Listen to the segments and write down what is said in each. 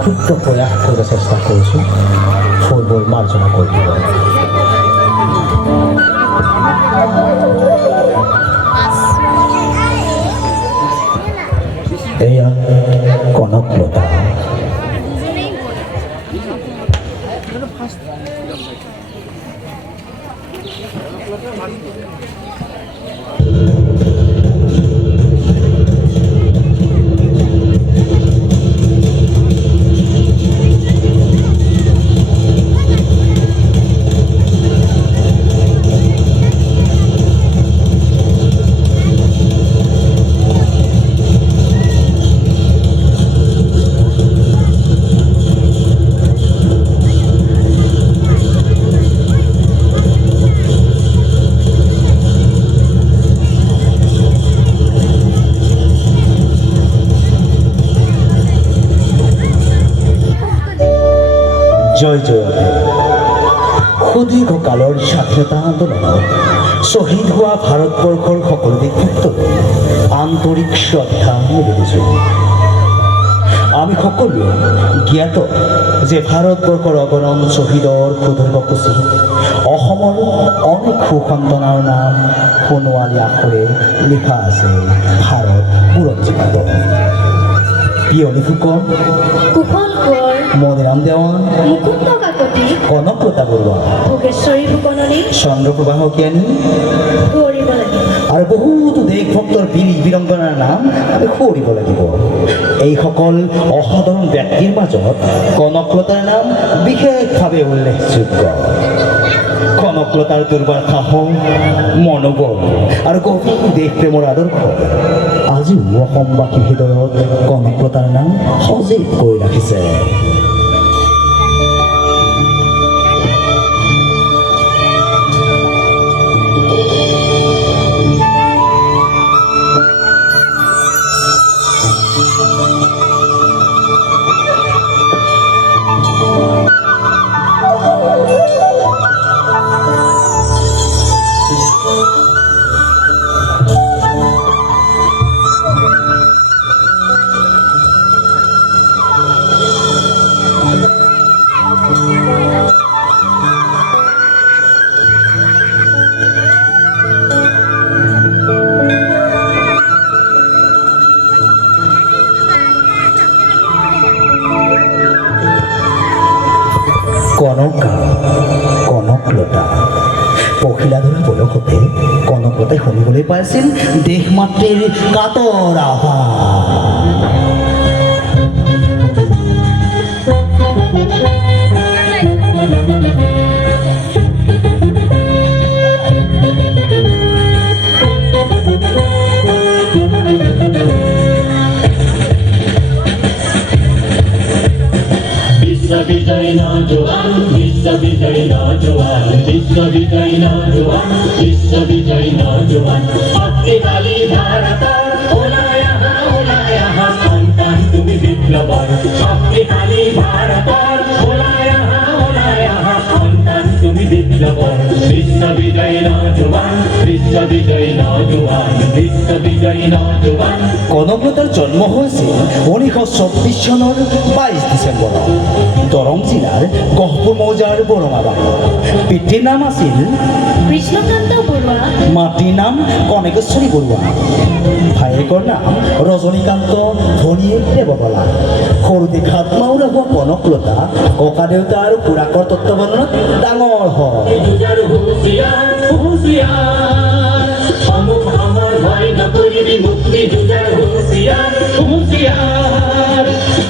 ক্ষুদ্ৰ প্ৰয়াস কৰিব চেষ্টা কৰিছোঁ ফুলবোৰ মাৰ্জনা কৰি দিব। এয়া কনকলতা। জয় জয়। সুদীৰ্ঘকালৰ স্বাধীনতা আন্দোলনত শ্বহীদ হোৱা ভাৰতবৰ্ষৰ সকলো ব্যক্তিত্বক আন্তৰিক শ্ৰদ্ধা নিবেদিছোঁ। আমি সকলোৱে জ্ঞাত যে ভাৰতবৰ্ষৰ অগণন শ্বহীদৰ সুদীৰ্ঘসূচী অসমৰ অনেক সুসন্তানৰ নাম সোণোৱালী আখৰে লিখা আছে ভাৰত বুৰঞ্জীত। পিয়লি ফুকন, কুশল কোঁৱৰ, মণিৰাম দেৱান, মুকুন্দ কাকতি, কনকলতা বৰুৱা, ভোগেশ্বৰী ফুকননী, চন্দ্ৰপ্ৰভা শইকীয়ানী সোঁৱৰিব লাগিব। আৰু বহুতো দেশভক্তৰ বীৰ বীৰংগনাৰ নাম আমি সোঁৱৰিব লাগিব। এইসকল অসাধাৰণ ব্যক্তিৰ মাজত কনকলতাৰ নাম বিশেষভাৱে উল্লেখযোগ্য। কনকলতাৰ দুৰ্বাৰ সাহস, মনোবল আৰু গভীৰ দেশপ্ৰেমৰ আদৰ্শ আজিও অসমবাসীৰ হৃদয়ত কনকলতাৰ নাম সজীৱ কৰি ৰাখিছে। কনকলতা পখিলা ধৰা বয়সতে কনকলতাই শুনিবলৈ পাইছিল দেশ মাতৃৰ কাতৰ আহ্বান। বিশ্ববিজয়ী নৌজোয়ান, বিশ্ববিজয়ী নৌজোয়ান, বিশ্ববিজয়ী নৌজোয়ান, বিশ্ববিজয়ী নৌজোয়ান। শক্তিশালী ভাৰতৰ ওলাই আহা সন্তান তুমি বিপ্লৱৰ। শক্তিশালী ভাৰতৰ ওলাই আহা সন্তান তুমি বিপ্লৱৰ। বিশ্ববিজয়ী নৌজোয়ান, বিশ্ববিজয়ী নৌজোয়ান, বিশ্ববিজয়ী নৌজোয়ান। কনকলতাৰ জন্ম হৈছিল 1924 চনৰ 22 ডিচেম্বৰত দৰং জিলাৰ গহপুৰ মৌজাৰ বৰমাবাৰীত। পিতৃৰ নাম আছিল কৃষ্ণকান্ত বৰুৱা, মাতৃৰ নাম কনকেশ্বৰী বৰুৱা, ভায়েকৰ নাম ৰজনীকান্ত, ভনীয়েক দেৱবালা। সৰুতে ঘাটমাউৰা হোৱা কনকলতা ককা দেউতা আৰু খুৰাকৰ তত্বাৱধানত ডাঙৰ হয়। যুঁজাৰ হুঁচিয়াৰ, হুঁচিয়াৰ, সমুখ আমাৰ ভয় নকৰিবি, মুক্তি যুঁজাৰ হুঁচিয়াৰ, হুঁচিয়াৰ।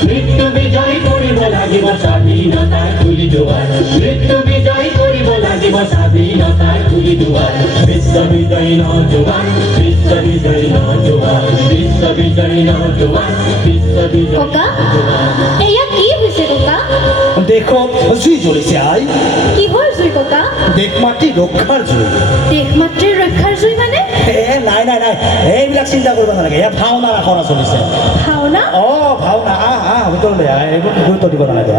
মৃত্যু বিজয় কৰিব লাগিব স্বাধীনতাৰ খুলি দুৱাৰ, মৃত্যু বিজয় কৰিব লাগিব স্বাধীনতাৰ খুলি দুৱাৰ। বিশ্ববিজয়ী নৌজোৱান, বিশ্ববিজয়ী নৌজোৱান, বিশ্ববিজয়ী নৌজোৱান, বিশ্ববিজয়ী ককা এয়া কি হৈছে ককা? দেশত জুই জ্বলিছে আই। কিহৰ জুই ককা? দেশ মাতৃ ৰক্ষাৰ জুই। দেশ মাতৃৰ ৰক্ষাৰ জুই মানে? নাই নাই নাই, এইবিলাক চিন্তা কৰিব নালাগে। এয়া ভাওনা ৰাখনা চলিছে। ভাওনা? ভাওনা ভিতৰলৈ এইবোৰ গুৰুত্ব দিব নালাগে।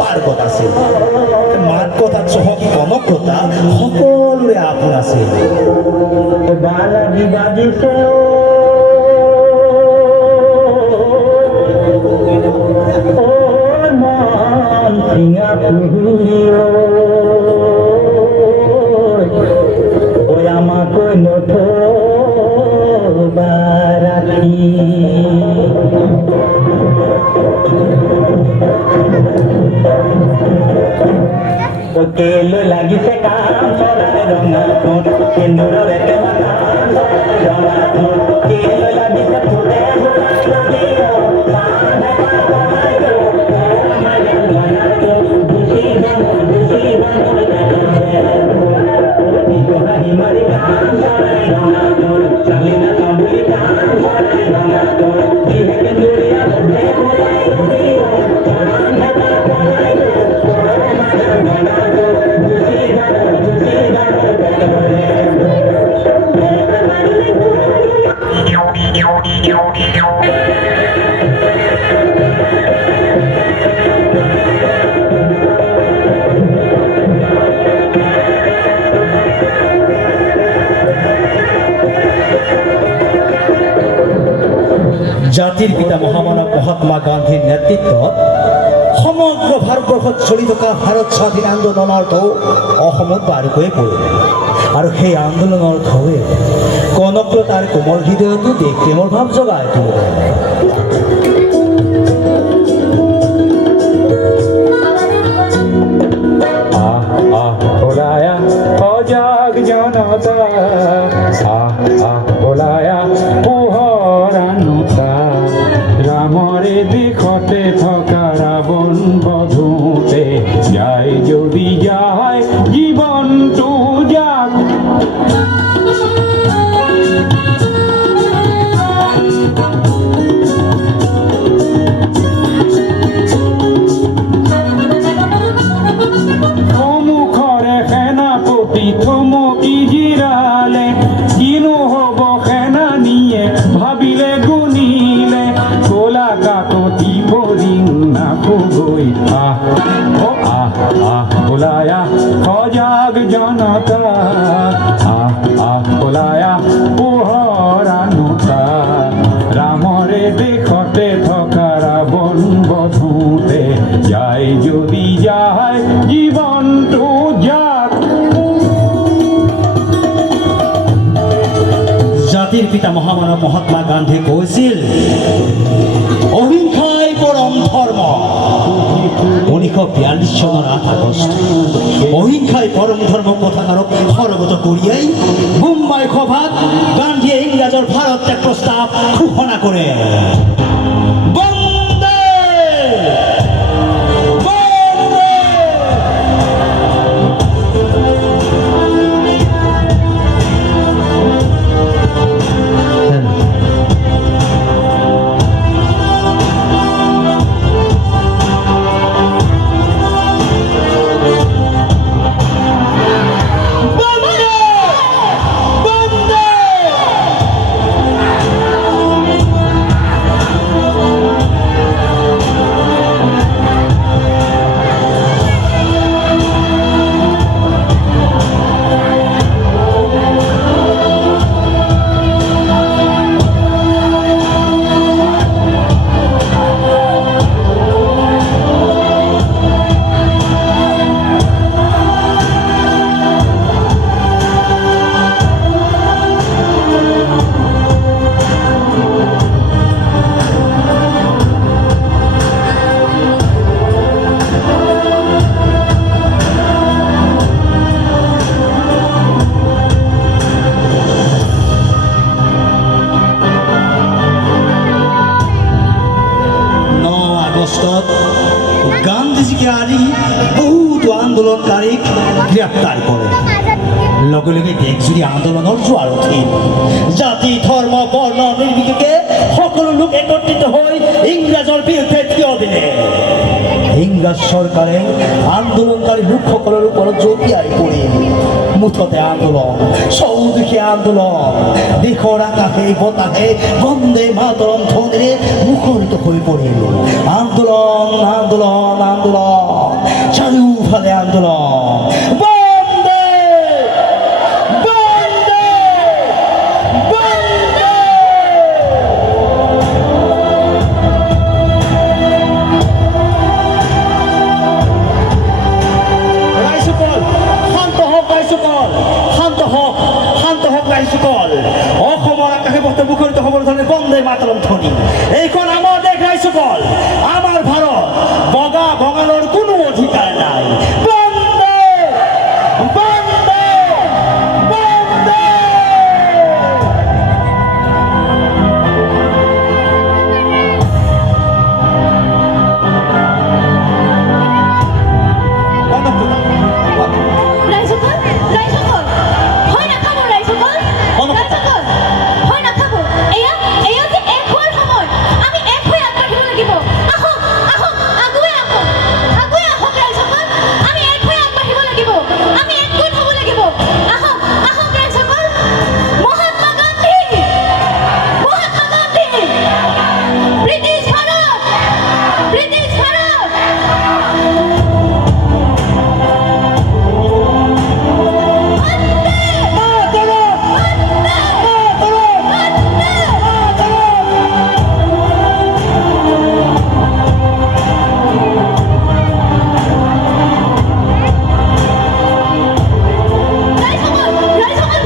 মাৰ্গত আছিল মাৰ্গতাত চহকী কনকলতা সকলোৰে আপোন আছিল বালাজি বাজিছে ও মন সিঙা পুহিও ওই আমাকে নথবা রাখি তেল লাগিছে কাম ৰঙা ঠোঁট সেন্দুৰৰে টেমানা ৰঙা ঠোঁট তেল লাগিছে ফুলে জাতিৰ পিতা মহামানৱ মহাত্মা গান্ধীৰ নেতৃত্বত সমগ্ৰ ভাৰতবৰ্ষত চলি থকা ভাৰত স্বাধীন আন্দোলনৰ ঢৌ অসমত বাৰুকৈ পৰিলে আৰু সেই আন্দোলনৰ ঢৌৱে কনকলতাৰ কোমল হৃদয়তো দেশ প্ৰেমৰ ভাৱ জগাই তুলিলে बोलाया अजाग जनता बोलाया পোহৰানুতা ৰামৰে দিশতে থকা ৰাৱণ বধূতে যায় যদি যায় জীৱনটো যাক থমকি জিৰালে কিনো হ'ব সেনা নিয়ে ভাবিলে গুণিলে কলা কাকতি ফৰিং নাপগৈ বোলায়া সজাগ জনতা বোলায়া পোহৰানুতা ৰামৰে দেশতে থকা ৰাৱণ বধূতে যায় যদি যায় জীৱনটো যাক জাতিৰ পিতা মহামানৱ মহাত্মা গান্ধী কৈছিল অহিংসাই পৰম ধৰ্ম 1942 চনৰ 8 আগষ্ট অহিংসাই পৰম ধৰ্ম পতাকাৰক সৰ্বত কঢ়িয়াই মুম্বাই সভাত গান্ধীয়ে ইংৰাজৰ ভাৰত ত্যাগ প্ৰস্তাৱ ঘোষণা কৰে বন্দে গান্ধীজিকে আদি বহুতো আন্দোলনকাৰীক গ্ৰেপ্তাৰ কৰে লগে লগে দেশজুৰি আন্দোলনৰ জোৱাৰ উঠিল জাতি ধৰ্ম বৰ্ণ নিৰ্বিশেষে সকলো লোক একত্ৰিত হৈ ইংৰাজৰ বিৰুদ্ধে থিয় দিলে ইংৰাজ চৰকাৰে আন্দোলনকাৰী লোকসকলৰ ওপৰত জঁপিয়াই পৰিল মুঠতে আন্দোলন চৌদিশে আন্দোলন দেশৰ আকাশে বতাহে বন্দে মাতৰম ধ্বনিৰে মুখৰিত হৈ পৰিল আন্দোলন আন্দোলন আন্দোলন চাৰিওফালে আন্দোলন বন্দে বন্দে বন্দে ৰাইজসকল শান্ত হওক ৰাইজসকল শান্ত হওক ৰাইজসকল অসমৰ আকাশে বস্তে মুখৰিত হ'বৰ ধৰণে বন্দে মাতৰম ধ্বনি এইখন আমাৰ দেশ ৰাইজসকল আমাৰ ভাৰত বগা ভঙালৰ কোনো অধিকাৰ নাই বন্দে বন্দে বন্দে ৰাইজসকল ৰাইজসকল ভয় নাখাব ৰাইজসকল ৰাইজসকল ভয় নাখাব এয়া এয়া যে এক হোৱাৰ সময় আমি এক হৈ আগবাঢ়িব লাগিব আহক আহক আগুৱাই আহক ৰাইজসকল আমি এক হৈ আগবাঢ়িব লাগিব আমি একগোট হ'ব লাগিব আহক আহক ৰাইজসকল মহাত্মা গান্ধী ব্ৰিটিছ ভাৰত ৰাইজসকল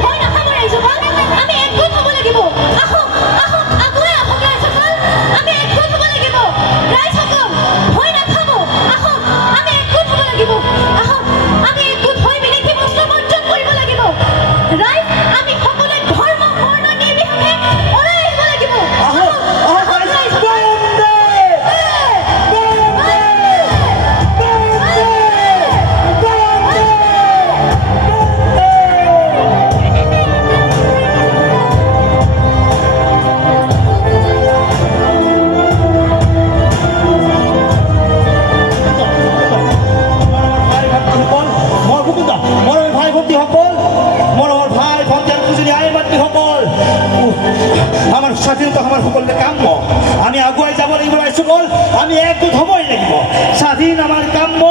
ভয় নাখাব ৰাইজসকল আমি একগোট হ'ব লাগিব আহক আহক আগুৱাই আহক ৰাইজসকল আমি একগোট হ'ব লাগিব ৰাইজসকল ভয় নাখাব আহক আমি একগোট হ'ব লাগিব আহক আমি একগোট হৈ বিদেশী বস্ত্ৰ বৰ্জন কৰিব লাগিব ৰাইজ আমি সকলোৱে ধৰ্ম বৰ্ণ নিৰ্বিশেষে ওলাই আহিব লাগিব আহক আহক ৰাইজসকল বন্দে মৰমৰ ভাই ভণ্টিসকল মৰমৰ ভাই ভণ্টি আৰু পূজনীয় আই মাতৃসকল আমাৰ স্বাধীনতা আমাৰ সকলোৰে কাম্য আমি আগুৱাই যাব লাগিব ৰাইজসকল আমি একগোট হ'বই লাগিব স্বাধীন আমাৰ কাম্য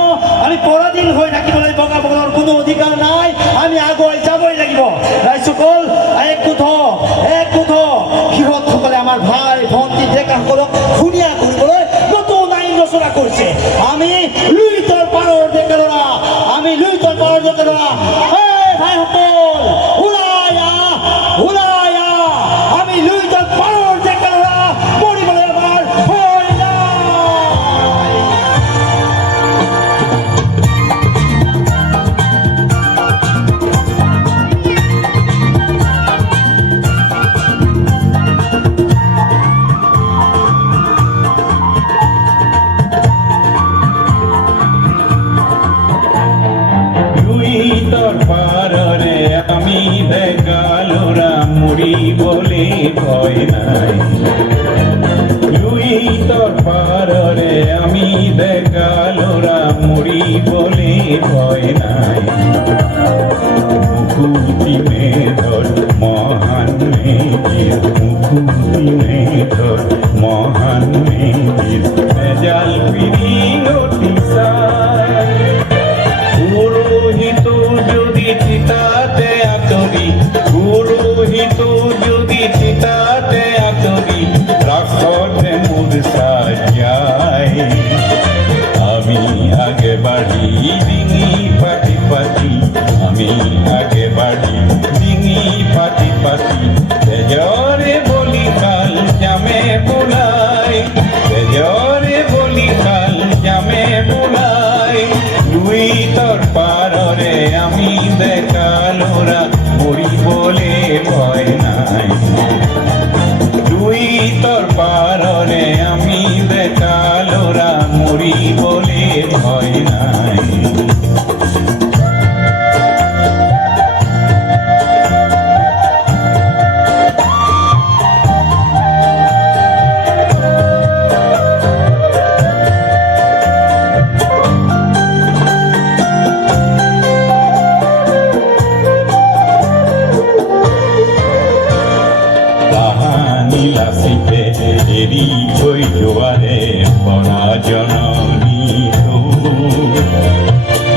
আমি পৰাধীন হৈ থাকিবলৈ বগা বগলৰ কোনো অধিকাৰ নাই আমি আগুৱাই যাবই লাগিব ৰাইজসকল একগোট হওক সিহঁতসকলে আমাৰ ভাই ভণ্টি ডেকাসকলক ধুনীয়া কৰিবলৈ নতুন আইন ৰচনা কৰিছে আমি লুইতৰ পাৰৰ ডেকা ল'ৰা আমি লুইতৰ পাৰৰ ডেকা ল'ৰা ভাইসকল ওলাই আহ আমি লুইতৰ পাৰৰ ডেকা ল'ৰা মৰিবলৈ আমাৰ ভয় নাই লুইতৰ পাৰৰে আমি ডেকা ল'ৰা মৰিবলে ভয় নাই লুইতৰ পাৰৰে আমি ডেকা ল'ৰা মৰিবলে ভয় নাই মুকুতি মেধৰ মহান মেধিৰ মুকুতি মেধৰ মহান মেধিৰ এজাল পিৰি অতি চাই পুৰোহিত যদি চিতাতে আঁতৰি পুৰোহিত যদি চিতাতে আঁতৰি ৰাসতে মোৰ সাজাই আমি আগে বাঢ়ি ডিঙি পাতি পাতি আমি আগে বাঢ়ি ডিঙি পাতি পাতি তেজৰে বলি কাল জামে বোলাই তেজৰে বলি কাল জামে বোলাই লুইতৰ পাৰৰে আমি ডেকা ল'ৰা মৰিবলে ভয় নাই লুইতৰ পাৰৰে আমি ডেকা ল'ৰা মৰিবলে ভয় নাই এৰি থৈ যোৱাৰে পৰা জননী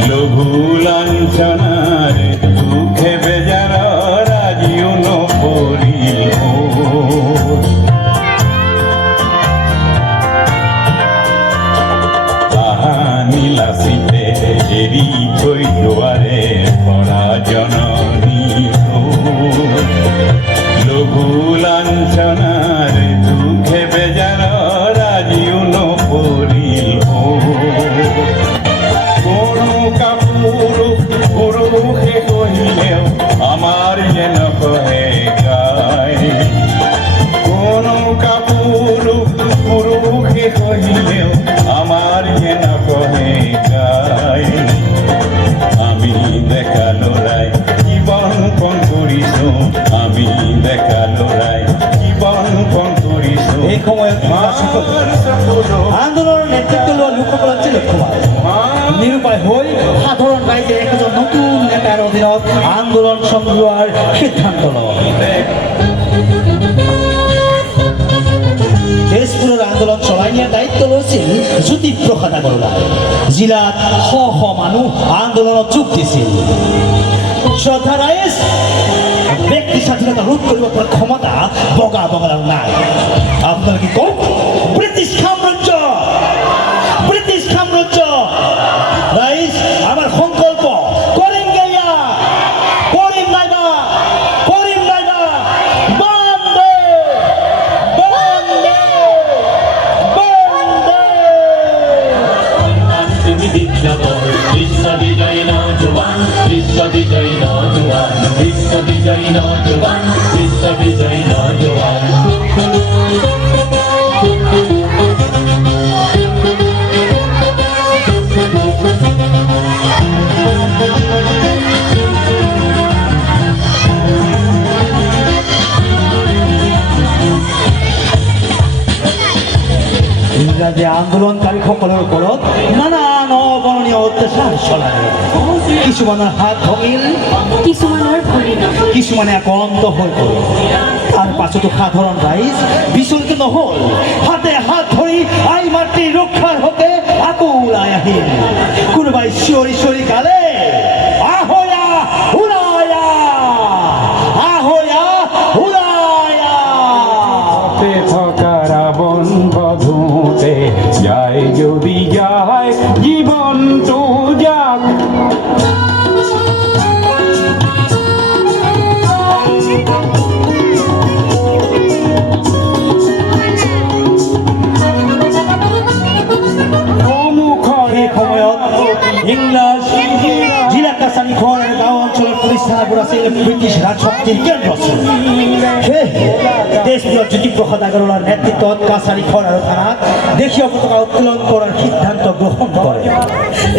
লঘু লাঞ্ছনাৰে দুখে বেজাৰৰ আজিও নপৰিল তাহানি লাচিতে এৰি থৈ যোৱাৰে পৰা জননী লঘু লাঞ্ছনাৰে দুখে বেজাৰৰ আজিও নপৰিল কোনো কাপোৰ পুৰুষে কহিলেও আমাৰ যেন কহে গায় কোনো কাপোৰ পুৰুষে কহিলেও আমাৰ যেন কহে গায় আমি ডেকা ল'ৰাই জীৱন পণ কৰিছোঁ আমি ডেকা ল'ৰাই জীৱন পণ কৰিছোঁ এই সময়ত আন্দোলনৰ নেতৃত্ব লোৱা লোকসকল আছিল লক্ষ্যমান নিৰুপায় হৈ সাধাৰণ ৰাইজে একজন নতুন নেতাৰ অধীনত আন্দোলন চলোৱাৰ সিদ্ধান্ত লয় তেজপুৰৰ আন্দোলন চলাই নিয়াৰ দায়িত্ব লৈছিল জ্যোতিপ্ৰসাদ আগৰৱালাই জিলাত শ শ মানুহ আন্দোলনত যোগ দিছিল শ্ৰদ্ধা ৰাইজ ব্যক্তি স্বাধীনতা ৰোধ কৰিব পৰা ক্ষমতা বগা বগাৰ নাই আপোনালোকে কওক ব্ৰিটিছ সাম্ৰাজ্য ৰাইজ আমাৰ সংকল্প কৰিম গেয়া কৰিম নাইবা বন্দে বন্দে বন্দে তুমি বিপ্লৱৰ বিশ্ববিজয়ী নজোৱান বিশ্ববিজয়ী নজোৱান বিশ্ববিজয়ী নজোৱান বিশ্ববিজয়ী নজোৱান ইংৰাজী আন্দোলনকাৰীসকলৰ ওপৰত নানান অবৰ্ণনীয় অত্যাচাৰ চলালে কিছুমানৰ হাত ভাঙিল কিছুমানৰ ভৰি কিছুমানে আক্ৰান্ত হৈ পৰিল তাৰ পাছতো সাধাৰণ ৰাইজ বিচলিত নহ'ল হাতে হাত ধৰি আই মাতৃ ৰক্ষাৰ হকে আকৌ ওলাই আহিল কোনোবাই চিঞৰি চিঞৰি গালে আহয়া উৰায়া আহয়া উৰায়া থকা ৰাৱণ বধূতে যায় যদি যায় জীৱনটো যাক সেই সময়ত ইংৰাজ জিলা কাছাৰীখন গাঁও অঞ্চলৰ পুলিচ থানাবোৰ আছিল ব্ৰিটিছ ৰাজশক্তিৰ কেন্দ্ৰ আছিল তেজপুৰত জ্যোতিপ্ৰসাদ আগৰৱালাৰ নেতৃত্বত কাছাৰীখন আৰু থানাত দেশীয় পতাকা উত্তোলন কৰাৰ সিদ্ধান্ত গ্ৰহণ কৰে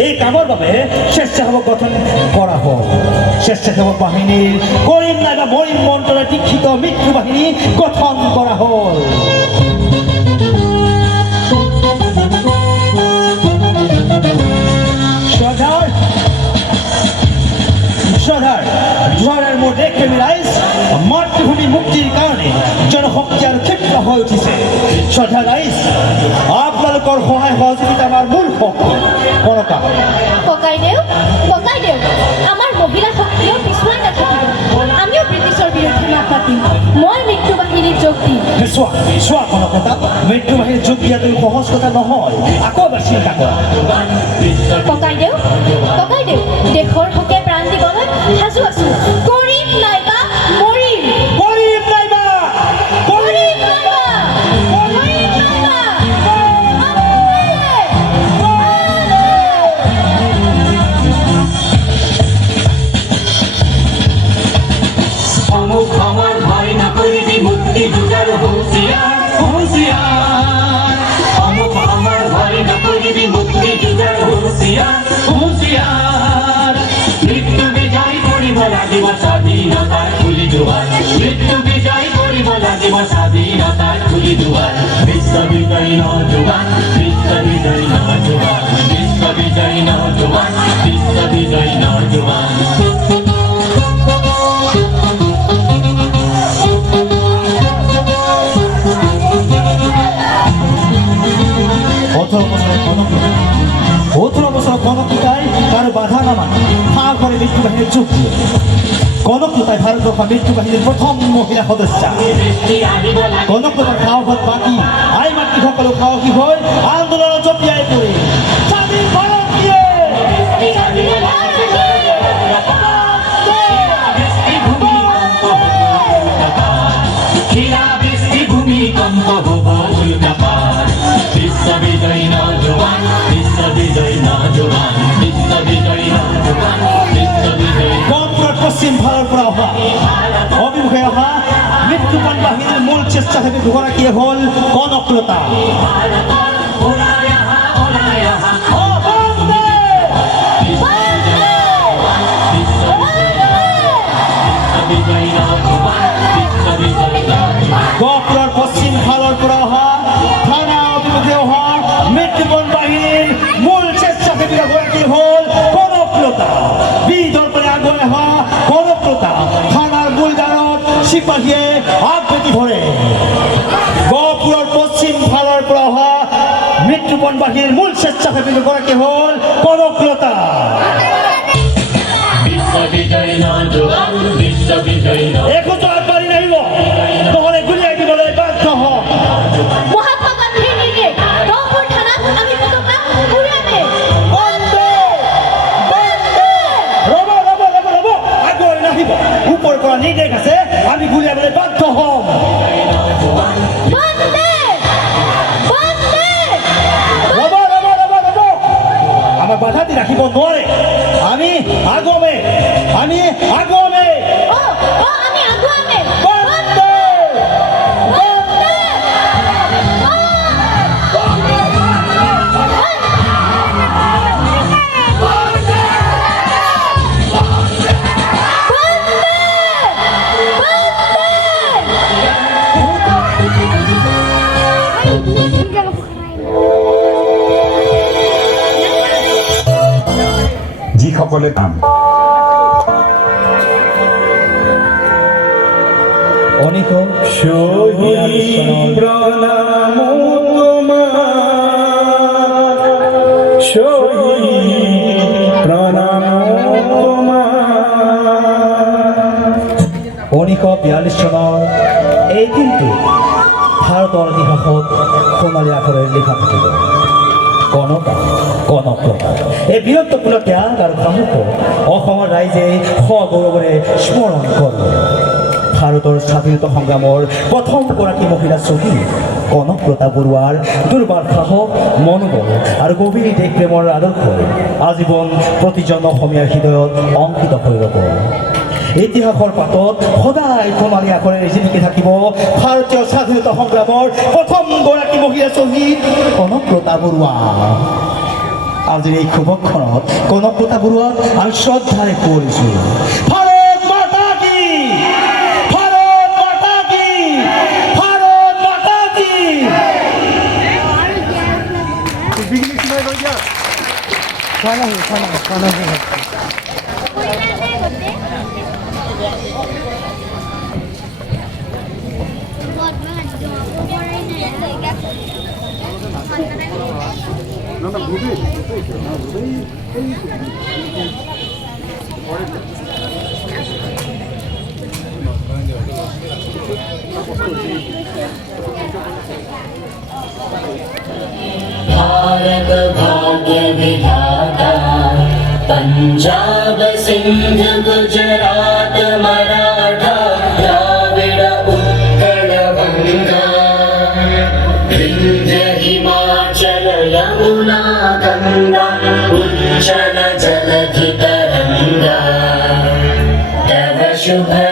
এই কামৰ বাবে স্বেচ্ছাসেৱক গঠন কৰা হ'ল স্বেচ্ছাসেৱক বাহিনীৰ কৰিম নাইবা মৰিম মন্ত্ৰৰে দীক্ষিত মৃত্যু বাহিনী গঠন কৰা হ'ল জোৱাৰৰ মোৰ দেশপ্ৰেমী ৰাইজ মাতৃভূমি মুক্তিৰ কাৰণে জনশক্তি আৰু ক্ষিপ্ৰ হৈ উঠিছে শ্ৰদ্ধা ৰাইজ আপোনালোকৰ সহায় সহযোগিতা আমাৰ মূল শক্তি কনকা ককাইদেউ আমাৰ মহিলা শক্তিও পিছুৱাই নাথাকিব আমিও ব্ৰিটিছৰ বিৰুদ্ধে মাত মাতিম মই মৃত্যু বাহিনীত যোগ দিম চোৱা কনকতা মৃত্যু বাহিনীত যোগ দিয়াটো সহজ কথা নহয় আকৌ এবাৰ চিন্তা কৰা ককাইদেউ দেশৰ হকে প্ৰাণ দিবলৈ সাজু আছো কৰিম নাইবা মৰিম কৰিম নাইবা কৰিম নাইবা কৰিম নাইবা অমুক আমার ভয় না করবি মুক্তি যুগের হুঁশিয়ার হুঁশিয়ার অমুক আমার ভয় না করবি মুক্তি যুগের হুঁশিয়ার হুঁশিয়ার মৃত্যু বিজয় করিব লাগিব স্বাধীনতার খুলি দুয়ার মৃত্যু বিজয় করিব লাগিব স্বাধীনতার খুলি দুয়ার বিশ্ববিজয়ী নজওয়ান বিশ্ববিজয়ী নজওয়ান বিশ্ববিজয়ী নজওয়ান বিশ্ববিজয়ী নজওয়ান কারো বাধা না মানে হা করে মৃত্যু বাহিনীর যোগ দিয়ে কনকলতায় ভারতবর্ষ মৃত্যু বাহিনীর প্রথম মহিলা সদস্যা কনকলতার খাওয়া ভাত বাকি আই মাতৃ সকলো খাওয়া কি হয় আন্দোলন জপিয়াই পড়ে স্বাধীন ভারত দিয়ে ভূমিকম্প হব উল্কাপাত বিশ্ববিজয়ী নজওয়ান বিশ্ববিজয়ী নজওয়ান বিশ্ববিজয়ী নজওয়ান বিশ্ববিজয়ী গহপুরের পশ্চিম ভারত পৰা অহা অভিমুখে অহা মৃত্যুপণ বাহিনীৰ মূল স্বেচ্ছাসেবী দুগৰাকীয়ে হল কনকলতা গহপুৰেৰ পশ্চিম ভাৰত পৰা অহা থানা অভিমুখে অহা মৃত্যুপণ বাহিনীৰ মূল স্বেচ্ছাসেবী দুগৰাকী হল কনকলতা বিদৰ পৰে আগুন অহা কনকলতা থানাৰ মূলদাৰত সিপাহীয়ে আগবেদি ধৰে গহপুৰেৰ পশ্চিম ভাৰত পৰা অহা মৃত্যুপণ বাহিনীৰ মূল স্বেচ্ছাসেবী দুগৰাকী হল কনকলতা বিশ্ববিজয়ী নজওয়ান বিশ্ববিজয়ী একতো আগবাঢ়ি নাহিব নহলে গুলিয়াই দিবলৈ বাধ্য হম মহাত্মা গান্ধীৰ নিৰ্দেশ গহপুৰ থানাত আমি পতাকা উৰুৱামে ৰব ৰব ৰব ৰব আগবাঢ়ি নাহিব ওপৰৰ পৰা নিৰ্দেশ আছে আমি গুলিয়াবলৈ বাধ্য হম বন্দে বন্দে ৰব ৰব ৰব ৰব আমাক বাধা দি ৰাখিব নোৱাৰে আমি আগুৱামে আমি আগুৱামে ও ও আমি আগুৱামে বন্দে বন্দে যিসকলে কাম অনেক শহীদ প্ৰণাম তোমাৰ শহীদ প্ৰণাম তোমাৰ 1942 চনৰ এই দিনটো ভাৰতৰ ইতিহাসত সোণালী আখৰেৰে লিখা থাকিব কনকা কনকলতা এই বীৰত্বপূৰ্ণ ত্যাগ আৰু সাহসক অসমৰ ৰাইজে সগৌৰৱেৰে স্মৰণ কৰে ভাৰতৰ স্বাধীনতা সংগ্ৰামৰ প্ৰথমগৰাকী মহিলা শ্বহীদ কনকলতা বৰুৱাৰ দুৰ্বাৰ সাহস মনোবল আৰু গভীৰ দেশপ্ৰেমৰ আদৰ্শই আজীৱন প্ৰতিজন অসমীয়াৰ হৃদয়ত অংকিত হৈ ৰ'ব ইতিহাসৰ পাতত সদায় সোণালী আখৰেৰে জিলিকি থাকিব ভাৰতীয় স্বাধীনতা সংগ্ৰামৰ প্ৰথমগৰাকী মহিলা শ্বহীদ কনকলতা বৰুৱা আজিৰ এই শুভক্ষণত কনকলতা বৰুৱাক আমি শ্ৰদ্ধাৰে কৰিছোঁ ভাৰত মাতা কি ভাৰত মাতা কি ভাৰত মাতা কি भारत भाग्य विधाता पंजाब सिंध गुजरात मराठा द्राविड उत्कल गंगा विंध्य हिमाचल यमुना गंगा उज्जल जलधि तरंगा तव शुभ